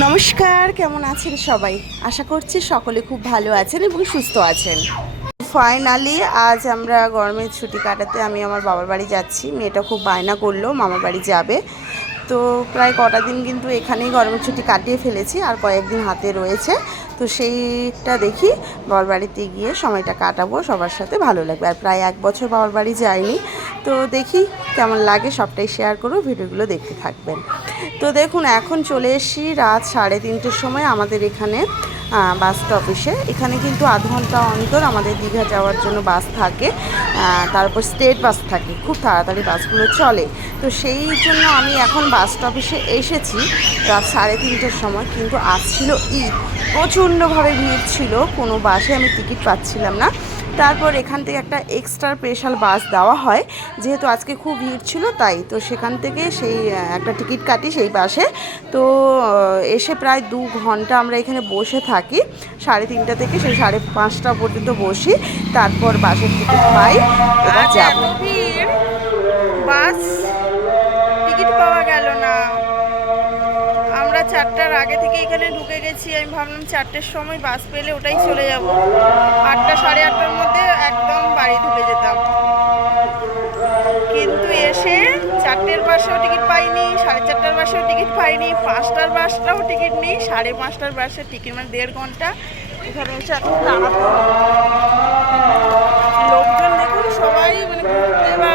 নমস্কার, কেমন আছেন সবাই? আশা করছি সকলে খুব ভালো আছেন এবং সুস্থ আছেন। ফাইনালি আজ আমরা গরমের ছুটি কাটাতে আমি আমার বাবার বাড়ি যাচ্ছি। মেয়েটা খুব বায়না করল, মামার বাড়ি যাবে। তো প্রায় কটা দিন কিন্তু এখানেই গরমের ছুটি কাটিয়ে ফেলেছি, আর কয়েকদিন হাতে রয়েছে। তো সেইটা দেখি, বাবার বাড়িতে গিয়ে সময়টা কাটাবো, সবার সাথে ভালো লাগবে। আর প্রায় এক বছর বাবার বাড়ি যাইনি তো দেখি কেমন লাগে, সবটাই শেয়ার করো, ভিডিওগুলো দেখতে থাকবেন। তো দেখুন, এখন চলে এসেছি রাত সাড়ে তিনটের সময় আমাদের এখানে বাস স্টপেসে এখানে কিন্তু আধ ঘণ্টা অন্তর আমাদের দীঘা যাওয়ার জন্য বাস থাকে তারপর স্টেট বাস থাকে, খুব তাড়াতাড়ি বাসগুলো চলে। তো সেই জন্য আমি এখন বাস স্টপেসে এসেছি রাত সাড়ে তিনটের সময়, কিন্তু আজ ছিল ঈদ। প্রচণ্ডভাবে ভিড় ছিল, কোনো বাসে আমি টিকিট পাচ্ছিলাম না। তারপর এখান থেকে একটা এক্সট্রা স্পেশাল বাস দেওয়া হয়। যেহেতু আজকে খুব ভিড় ছিল তাই তো সেখান থেকে সেই একটা টিকিট কাটি সেই বাসে তো এসে প্রায় দু ঘণ্টা আমরা এখানে বসে থাকি। সাড়ে তিনটা থেকে সেই সাড়ে পাঁচটা পর্যন্ত বসি। তারপর বাসের টিকিট পাই এবার যাব। ভিড় বাস টিকিট পাওয়া গেল না। চারটার আগে থেকে এখানে ঢুকে গেছি। আমি ভাবলাম চারটের সময় বাস পেলে ওটাই চলে যাব। আটটা, সাড়ে আটটার মধ্যে একদম বাড়ি ঢুকে যেতাম। কিন্তু এসে চারটের বাসেও টিকিট পাইনি, সাড়ে চারটার বাসেও টিকিট পাইনি, পাঁচটার বাসটাও টিকিট নেই, সাড়ে পাঁচটার বাসে টিকিট মানে দেড় ঘণ্টা। এখানে এসে দাঁড়াতে হবে। লোকজন দেখুন সবাই মানে ঘুরতে বা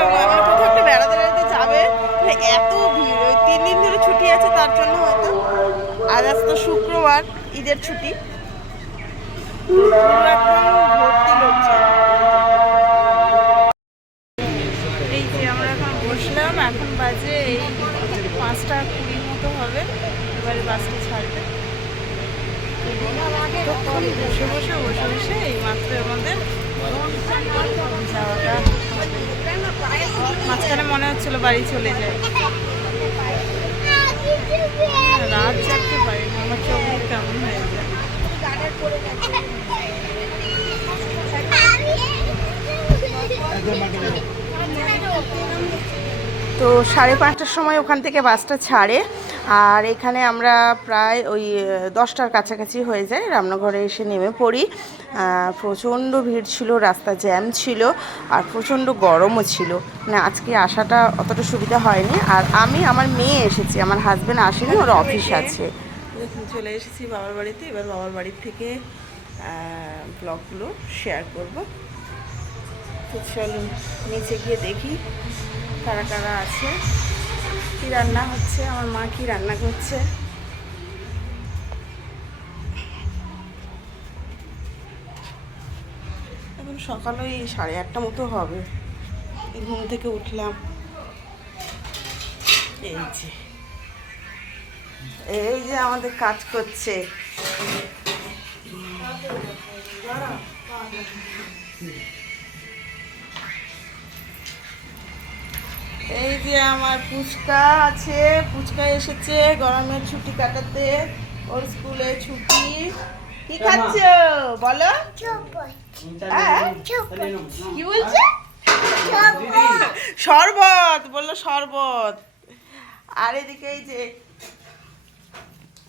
আছে তার জন্য হয়তো। আজ আজ তো শুক্রবার, ঈদের ছুটি। ভর্তি লোকজন এই যে আমরা এখন বসলাম, এখন বাজে এই পাঁচটা কুড়ির মতো হবে, এবারে বাসটা ছাড়বে। বসে বসে বসে বসে এই মাত্র আমাদের যাওয়াটা। মাঝখানে মনে হচ্ছিল বাড়ি চলে যায় রাত জাগতে পারি না আমার চোখ মুখ কেমন হয়ে যায় তো সাড়ে পাঁচটার সময় ওখান থেকে বাসটা ছাড়ে, আর এখানে আমরা প্রায় ওই দশটার কাছাকাছি হয়ে যায়, রামনগরে এসে নেমে পড়ি। প্রচণ্ড ভিড় ছিল, রাস্তা জ্যাম ছিল, আর প্রচণ্ড গরমও ছিল। মানে আজকে আসাটা অতটা সুবিধা হয়নি। আর আমি, আমার মেয়ে এসেছি, আমার হাজব্যান্ড আসেনি, ওর অফিস আছে। চলে এসেছি বাবার বাড়িতে। এবার বাবার বাড়ির থেকে ব্লগগুলো শেয়ার করব। তো চলুন, নিচে গিয়ে দেখি কারা কারা আছে। কী রান্না হচ্ছে? আমার মা কি রান্না করছে? এখন সকাল ওই সাড়ে আটটা মতো হবে। ঘুম থেকে উঠলাম। এই যে। এই যে আমাদের কাজ করছে। এই যে আমার পুচকা আছে পুচকা এসেছে গরমের ছুটি কাটাতে। ওর স্কুলে ছুটি। কি খাচ্ছ? বলো। হ্যাঁ? কি বলছে? শরবত। বলল শরবত। আর এদিকে এই যে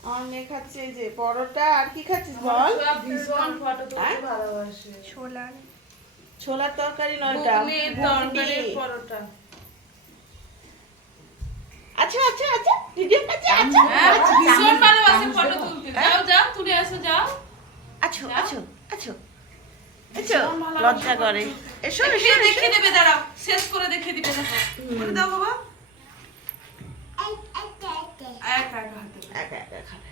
আমার মেয়ে খাচ্ছে যে পরোটা আর কি খাচ্ছিস বল? হ্যাঁ? ছোলার তরকারি নয়টা পরোটা। আচ্ছা আচ্ছা আচ্ছা দিদির কাছে আচ্ছা। হ্যাঁ আচ্ছা, ভীষণ ভালোবাসে ফটো তুলতে। যাও যাও তুলে আসো যাও। আছো আছো আছো আছো লজ্জা করে। এসো এসো। দেখিয়ে দেবে দাঁড়াও। শেষ করে দেখিয়ে দিবে দেখো করে দাও বাবা একা একা হাতে একা একা খাবে।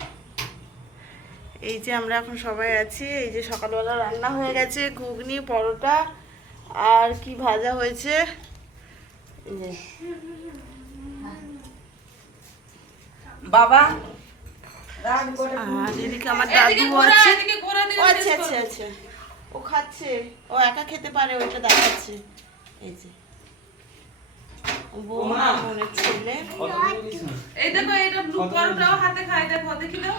এই যে আমরা এখন সবাই আছি এই যে সকালবেলা রান্না হয়ে গেছে ঘুগনি পরোটা আর কি ভাজা হয়েছে? বাবা আর এদিকে আমার দাদু আছে। আচ্ছা আচ্ছা আচ্ছা। ও খাচ্ছে ও একা খেতে পারে ওইটা দেখাচ্ছে। এই যে। ও ছেলে। এই দেখো এটা ব্লু পরোটাও হাতে খায় দেখো দেখি দাও।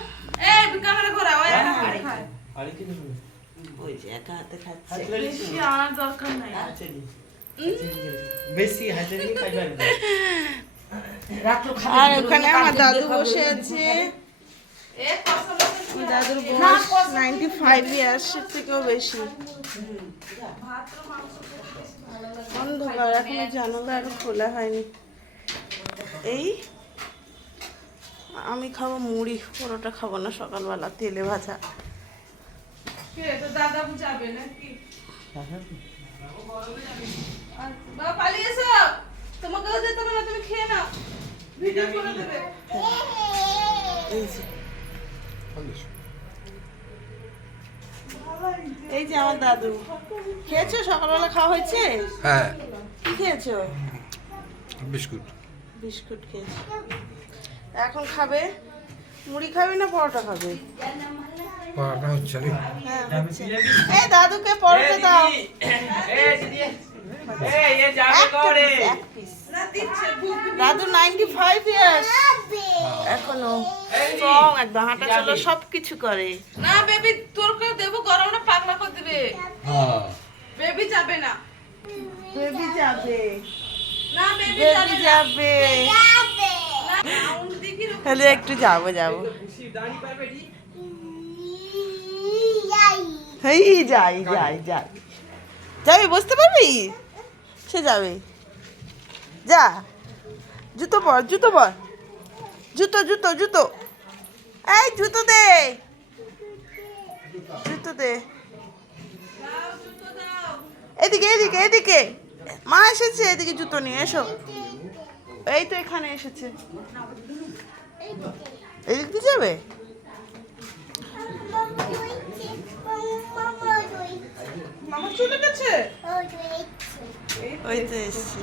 এই ক্যামেরা ঘোরা ওই একা হাতে খায় ওই যে একা হাতে খাচ্ছে। বেশি আনার দরকার নাই। বেশি হাজারি খাইবার আর ওখানে আমার দাদু বসে আছে। দাদুর বয়স নাইনটি ফাইভ ইয়ার্সের থেকেও বেশি। অন্ধকার এখনও জানালা আরও খোলা হয়নি। এই আমি খাব মুড়ি পরোটা খাব না সকালবেলা তেলে ভাজা। করে দেবে। এই যে আমার দাদু। খেয়েছো? সকালবেলা খাওয়া হয়েছে? হ্যাঁ। কি খেয়েছো? বিস্কুট। বিস্কুট খেয়েছি। এখন খাবে? মুড়ি খাবে না পরোটা খাবে? পরোটা হচ্ছে রে। হ্যাঁ এই দাদুকে পরোটা দাও। বুক দাদু। নাইনটি ফাইভ ইয়ার্স এখনও স্ট্রং একদম হাঁটা চলা সব কিছু করে। না বেবি তোর করে দেবো গরম না পাগলা করে দেবে। হ্যাঁ। বেবি যাবে না। বেবি যাবে। না বেবি যাবে যাবে। তাহলে একটু যাব যাব। যাই যাই যাই। যাবি বুঝতে পারবি? সে যাবে। যা। জুতো পর জুতো পর। জুতো জুতো জুতো। এই, জুতো দে। জুতো দে। এদিকে এদিকে এদিকে। মা এসেছে, এদিকে জুতো নিয়ে এসো। এই তো এখানে এসেছে। এদিক দিয়ে যাবে? চলে গেছে? ওই তো এসছে।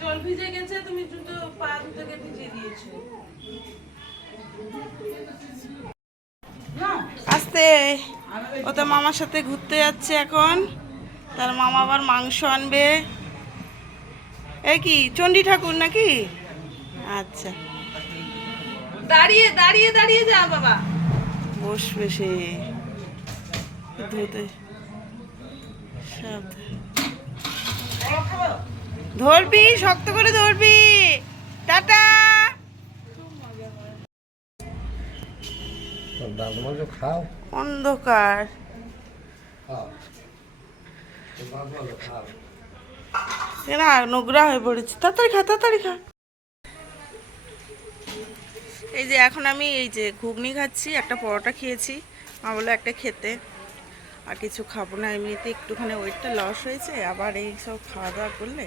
জল ভিজে গেছে তুমি জুতো পা দুটোকে ভিজিয়ে দিয়েছ। আস্তে। ও তো মামার সাথে ঘুরতে যাচ্ছে এখন। তার মামা আবার মাংস আনবে। এ কি চণ্ডী ঠাকুর নাকি? আচ্ছা। দাঁড়িয়ে দাঁড়িয়ে দাঁড়িয়ে যা বাবা। বসবে সে। ধুতে ধরবি শক্ত করে ধরবি। টাটা। অন্ধকার। খাও। না নোংরা হয়ে পড়েছে। তাড়াতাড়ি খা তাড়াতাড়ি খা। এই যে এখন আমি এই যে ঘুগনি খাচ্ছি, একটা পরোটা খেয়েছি। মা বলল, একটা খেতে। আর কিছু খাব না, এমনিতে একটুখানি ওয়েটটা লস হয়েছে। আবার এই সব খাওয়া দাওয়া করলে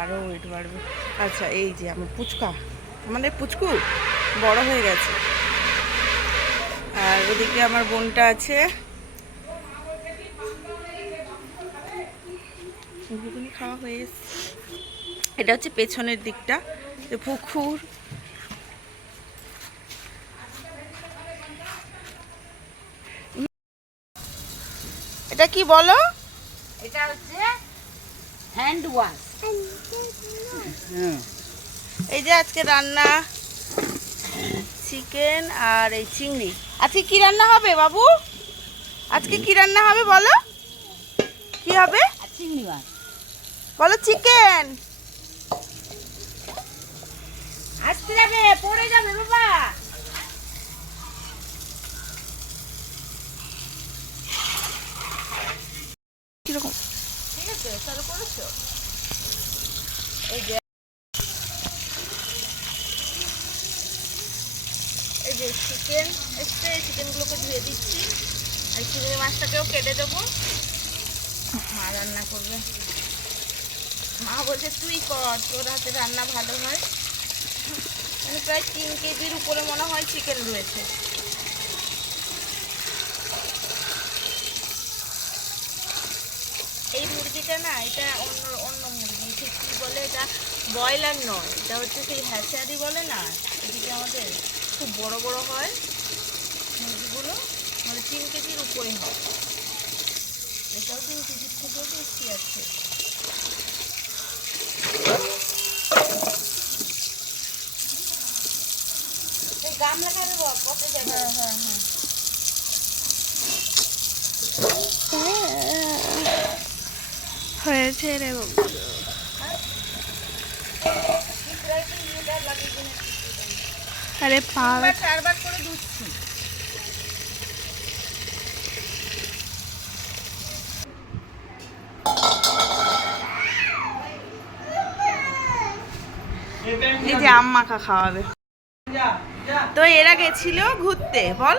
আরও ওয়েট বাড়বে। আচ্ছা এই যে আমার পুচকা। আমাদের পুচকু, বড় হয়ে গেছে। আর ওদিকে আমার বোনটা আছে। ঘুগনি খাওয়া হয়ে এটা হচ্ছে পেছনের দিকটা পুকুর। এটা কি বলো? এটা হচ্ছে হ্যান্ড ওয়াশ এই যে আজকে রান্না চিকেন আর এই চিংড়ি। আজকে কি রান্না হবে বাবু? আজকে কি রান্না হবে বলো? কি হবে? আর চিংড়ি মাছ। বলো চিকেন। আসতে যাবে পড়ে যাবে বাবা। কীরকম? ঠিক আছে করেছ। এই যে। চিকেন এসছে এই চিকেনগুলোকে ধুয়ে দিচ্ছি। আর চিংড়ি মাছটাকেও কেটে দেবো। মা রান্না করবে। মা বলছে, তুই কর, তোর হাতে রান্না ভালো হয়। মানে প্রায় তিন কেজির উপরে মনে হয় চিকেন রয়েছে। এই মুরগিটা না, এটা অন্য অন্য মুরগি ঠিক কী বলে, এটা ব্রয়লার নয়, এটা হচ্ছে সেই হ্যাচারি বলে না, এদিকে আমাদের খুব বড় বড় হয় মুরগিগুলো মানে তিন কেজির উপরে হয়। এটাও তিন কেজির থেকেও বেশি আছে। হ্যাঁ হ্যাঁ হ্যাঁ হয়েছে রে আরে করে এই যে আম মাখা খাওয়াবে। তো এরা গেছিল ঘুরতে বল।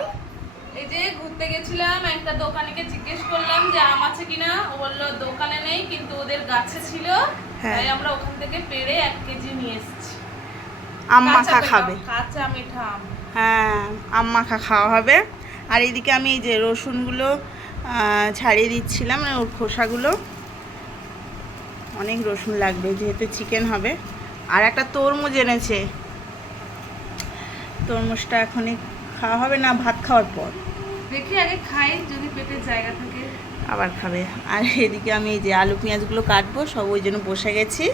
এই যে ঘুরতে গেছিলাম একটা দোকানিকে জিজ্ঞেস করলাম যে আম আছে কিনা। ও বলল দোকানে নেই কিন্তু ওদের গাছে ছিল। হ্যাঁ। তাই আমরা ওখান থেকে পেড়ে এক কেজি নিয়ে এসেছি। আম মাখা খাবে। কাঁচা মিঠা আম। হ্যাঁ আম মাখা খাওয়া হবে। আর এদিকে আমি এই যে রসুনগুলো ছাড়িয়ে দিচ্ছিলাম মানে ওর খোসাগুলো। অনেক রসুন লাগবে যেহেতু চিকেন হবে। আর একটা তরমুজ এনেছে। তরমুজটা এখনই খাওয়া হবে না ভাত খাওয়ার পর। দেখি আগে খাই যদি পেটের জায়গা থাকে। আবার খাবে। আর এদিকে আমি এই যে আলু পেঁয়াজগুলো কাটবো সব ওই জন্য বসে গেছি।